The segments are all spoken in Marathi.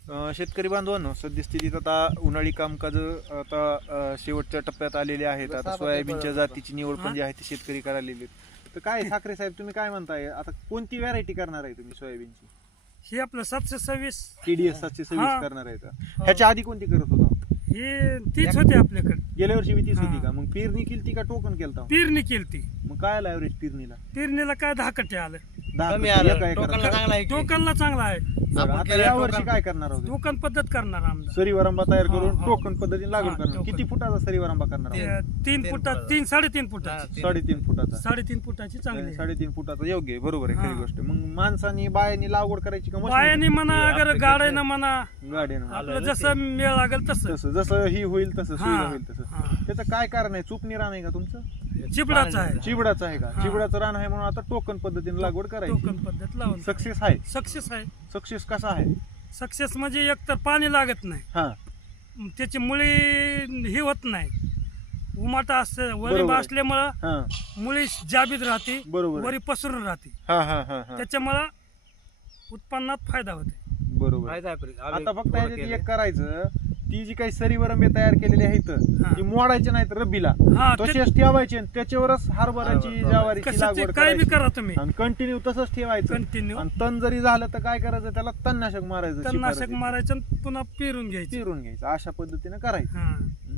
शेतकरी बांधवांनो, सद्यस्थितीत आता उन्हाळी कामकाज आता शेवटच्या टप्प्यात आलेले आहेत. आता सोयाबीनच्या जातीची निवड पण जी आहे ती शेतकरी करायला आहेत. तर काय ठाकरे साहेब, तुम्ही काय म्हणताय, आता कोणती व्हरायटी करणार आहे तुम्ही सोयाबीनची? ही आपलं 726 TDS 726 करणार आहे का? ह्याच्या आधी कोणती करत होता? ही तीच होती आपल्याकडे. गेल्या वर्षी बी 30 होती का? मग पेरणी केली का टोकन केलता? पेरणी केलती. मग काय आलं ऍव्हरेज पेरणीला? पेरणीला काय 10 कट्टे आलं. 10 कमी एका आलं. एकरात. टोकनला चांगला आहे की? टोकनला चांगला आहे. बरं, आपण आता केलं या टोकन. वर्षी काय करणार आहोत? टोकन पद्धत करणार आमदार. सरी वरंबा तयार करून हा. टोकन पद्धतीने लागवड हा, करणार. टोकन. किती फुटाचा सरी वरंबा करणार आहोत? 3 फुटा, 3-3.5 फुटाची. हा. 3.5 फुटाचा. 3.5 फुटाची चांगली आहे. 3.5 फुटाचा योग्य आहे, बरोबर आहे, खरी हा. गोष्ट. मग माणसानी बायानी लागवड करायची का मशीन? बायाने म्हणा अगर गाड्यानं म्हणा, गाडीनं? आपलं जसं मेळ लागेल तसं. तसं जसं ही होईल तसं हा. सुविधा होईल तसं. हा. त्याचं काय कारण आहे? चुपणी रान आहे का तुमचं? चिबडाचं आहे. चिबडाचं आहे का? हा. चिबडाचं रान आहे म्हणून आता टोकन पद्धतीने लागवड करायची. टोकन पद्धत लावून सक्सेस आहे? सक्सेस आहे. सक्सेस कसा आहे? सक्सेस म्हणजे एकतर पाणी लागत नाही, हा, त्याची मुळी ही होत नाही, उमाटा असतं वरी बरोबर आहे. असल्यामुळं हा, मुळी जाबीत राहते, बरोबर आहे. वरी पसरून राहते, हा हा हा हा, त्याच्यामुळं उत्पन्नात फायदा होते. बरोबर. फायदा आहे पण. आम्ही आता फक्त थोडं ह्याच्यात केलंय. एक करायचं, ती जी काही सरी वरंबे तयार केलेली आहेत हा. ती मोडायची नाहीत रब्बीला, हा, ते तसेच ठेवायचे आणि त्याच्यावरच हरभराची हरभरा. ज्वारीची कसं ते लागवड काय बी करायची करा तुम्ही, आणि कंटिन्यू तसंच ठेवायचं. कंटिन्यू आणि तण जरी झालं तर काय करायचं, त्याला तणनाशक मारायचं, तणनाशक शिपाराचं. मारायचं आणि पुन्हा पेरून घ्यायचं. चिरून घ्यायचं, अशा पद्धतीने करायचं. हा.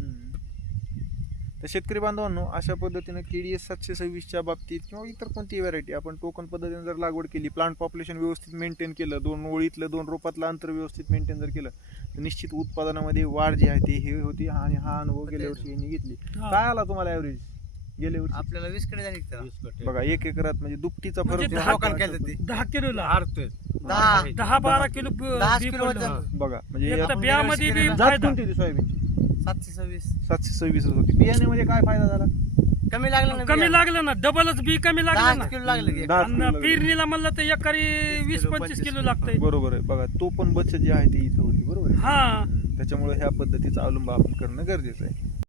तर शेतकरी बांधवांनो, अशा पद्धतीने TDS 726च्या बाबतीत किंवा इतर कोणतीही व्हरायटी आपण टोकन पद्धतीने जर लागवड केली, प्लांट पॉप्युलेशन व्यवस्थित मेंटेन केलं, 2 ओळीतलं 2 रोपातलं अंतर व्यवस्थित मेंटेन जर केलं, तर निश्चित उत्पादनामध्ये वाढ जी आहे ती हे होती. आणि हा अनुभव गेल्या वर्षी यांनी घेतली. हा. काय आला तुम्हाला ॲव्हरेज गेल्या वर्षी? आपल्याला 20 कडे झाली त्याला. बघा, 1 एकरात म्हणजे दुपटीचा म्हणजे फरक. 10 टोकन केलं ते. 10 किलोला हारतोय. 10-12 किलो 10 बी किलो पडलं वजन. होतं. बघा, म्हणजे एक तर यात बियामध्ये बी जात फायदा. कोणती होती सोयाबीनची? 726. 726 होती. बियाण्यामध्ये काय फायदा झाला? कमी लागलं ना कमी बियाणं. लागलं ना, डबलच बी कमी लागलं 10 ना. किलो लागलं की. 10 आणि किलो लागलं. पेरणीला म्हणलं तर एकरी 20-25 किलो लागतंय. बरोबर आहे. बघा, तो पण बचत जी आहे ती इथं होती, बरोबर आहे. हा. त्याच्यामुळे ह्या पद्धतीचा अवलंब आपण करणं गरजेचं आहे.